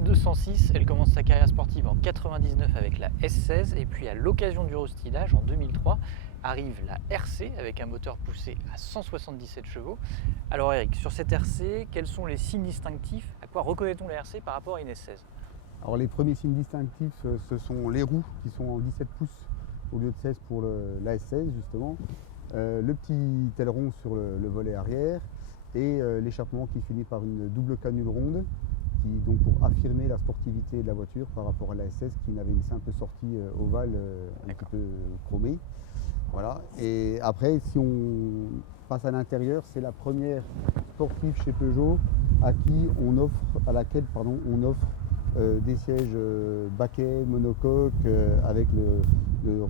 La 206, elle commence sa carrière sportive en 99 avec la S16 et puis à l'occasion du restylage en 2003 arrive la RC avec un moteur poussé à 177 chevaux. Alors Eric, sur cette RC, quels sont les signes distinctifs? À quoi reconnaît-on la RC par rapport à une S16? Alors les premiers signes distinctifs, ce sont les roues qui sont en 17 pouces au lieu de 16 pour la S16 justement, le petit aileron sur le volet arrière et l'échappement qui finit par une double canule ronde donc pour affirmer la sportivité de la voiture par rapport à la S16 qui n'avait une simple sortie ovale un petit peu chromée. Voilà. Et après, si on passe à l'intérieur, c'est la première sportive chez Peugeot à laquelle on offre des sièges baquets, monocoque, avec le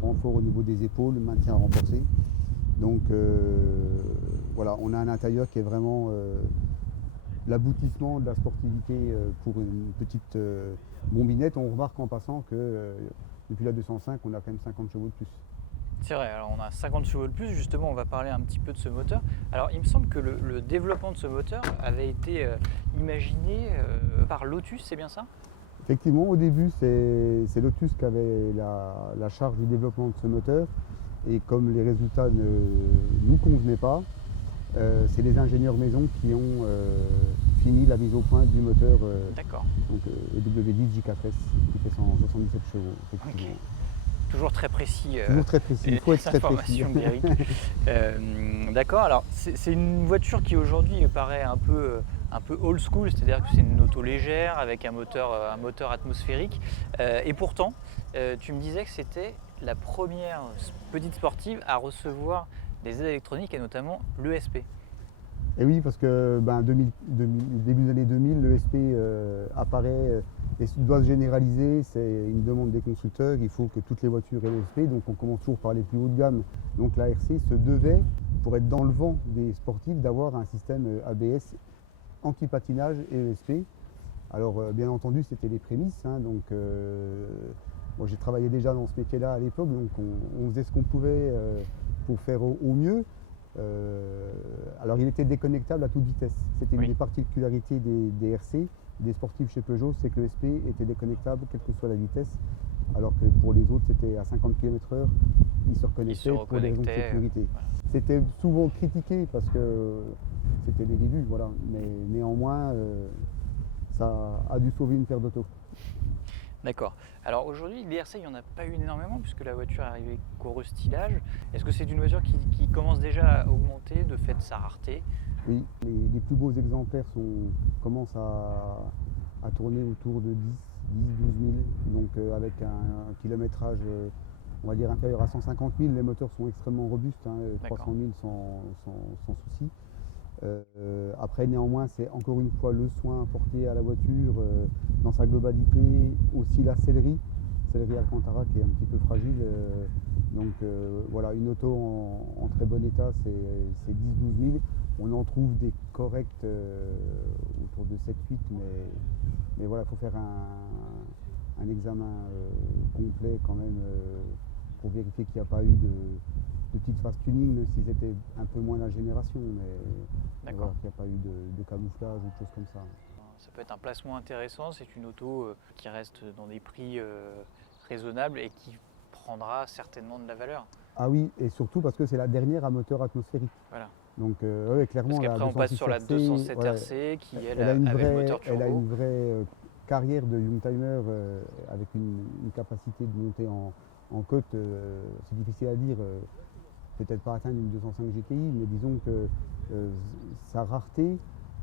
renfort au niveau des épaules, le maintien renforcé. Donc voilà, on a un intérieur qui est vraiment l'aboutissement de la sportivité pour une petite bombinette. On remarque en passant que depuis la 205, on a quand même 50 chevaux de plus. C'est vrai, alors on a 50 chevaux de plus, justement on va parler un petit peu de ce moteur. Alors il me semble que le développement de ce moteur avait été imaginé par Lotus, c'est bien ça? Effectivement, au début, c'est Lotus qui avait la charge du développement de ce moteur. Et comme les résultats ne nous convenaient pas, c'est les ingénieurs maison qui ont fini la mise au point du moteur W10 J4S qui fait 177 chevaux. Effectivement. Okay. Toujours très précis. Toujours très précis, il faut être très précis. D'accord, alors c'est une voiture qui aujourd'hui paraît un peu old school, c'est-à-dire que c'est une auto légère avec un moteur atmosphérique. Et pourtant, tu me disais que c'était la première petite sportive à recevoir des aides électroniques et notamment l'ESP. Et oui, parce que début des années 2000, l'ESP apparaît et doit se généraliser. C'est une demande des constructeurs. Il faut que toutes les voitures aient l'ESP. Donc on commence toujours par les plus haut de gamme. Donc la RC se devait, pour être dans le vent des sportifs, d'avoir un système ABS anti-patinage et ESP. Alors bien entendu, c'était les prémices. Donc moi, j'ai travaillé déjà dans ce métier-là à l'époque. Donc on faisait ce qu'on pouvait pour faire au mieux. Alors il était déconnectable à toute vitesse. C'était une des particularités des RC, des sportifs chez Peugeot, c'est que le SP était déconnectable quelle que soit la vitesse, alors que pour les autres c'était à 50 km/h, il se reconnectait pour des raisons de sécurité. Voilà. C'était souvent critiqué parce que c'était les débuts, voilà. Mais néanmoins ça a dû sauver une paire d'auto. D'accord. Alors aujourd'hui, les RC, il n'y en a pas eu énormément puisque la voiture est arrivée qu'au restylage. Est-ce que c'est une voiture qui commence déjà à augmenter de fait de sa rareté? Oui, les plus beaux exemplaires commencent à tourner autour de 10-12 000, donc avec un kilométrage on va dire inférieur à 150 000. Les moteurs sont extrêmement robustes, 300 000 sans souci. Après néanmoins c'est encore une fois le soin apporté à la voiture dans sa globalité, aussi la sellerie Alcantara qui est un petit peu fragile, donc voilà, une auto en très bon état c'est 10-12 000. On en trouve des corrects autour de 7-8, mais voilà, il faut faire un examen complet quand même pour vérifier qu'il n'y a pas eu de petites phases tuning, même si c'était un peu moins la génération, mais voilà, qu'il n'y a pas eu de camouflage ou de choses comme ça. Ça peut être un placement intéressant, c'est une auto qui reste dans des prix raisonnables et qui prendra certainement de la valeur. Ah oui, et surtout parce que c'est la dernière à moteur atmosphérique. Voilà. Donc clairement, parce qu'après on passe sur la 207 RC qui elle a avec le moteur turbo. Elle a une vraie carrière de youngtimer avec une capacité de monter en côte, c'est difficile à dire, peut-être pas atteindre une 205 GTI, mais disons que sa rareté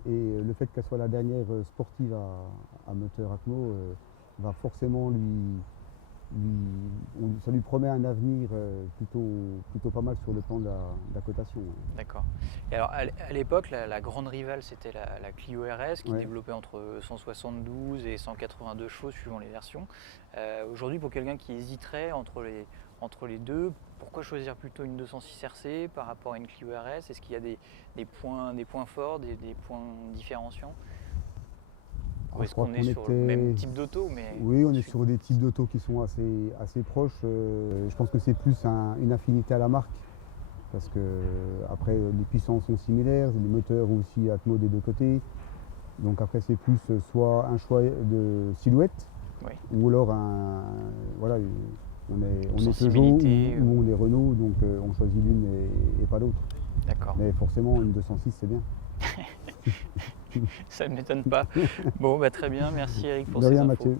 et le fait qu'elle soit la dernière sportive à moteur Atmo va forcément ça lui promet un avenir plutôt pas mal sur le plan de la cotation. D'accord. Et alors à l'époque, la grande rivale c'était la Clio RS qui développait entre 172 et 182 chevaux suivant les versions. Aujourd'hui, pour quelqu'un qui hésiterait entre les deux, pourquoi choisir plutôt une 206 RC par rapport à une Clio RS? Est-ce qu'il y a des points forts, des points différenciants? Ou est-ce qu'on est sur le même type d'auto? Oui, on est sur des types d'auto qui sont assez proches. Je pense que c'est plus une affinité à la marque, parce que après les puissances sont similaires, les moteurs aussi Atmo des deux côtés. Donc après c'est plus soit un choix de silhouette, Oui. ou alors voilà, on est Peugeot Sensibilité, ou on est Renault, donc on choisit l'une et pas l'autre. D'accord. Mais forcément une 206 c'est bien. Ça ne m'étonne pas. Bon, bah, très bien. Merci Eric pour De ces rien infos. Mathieu.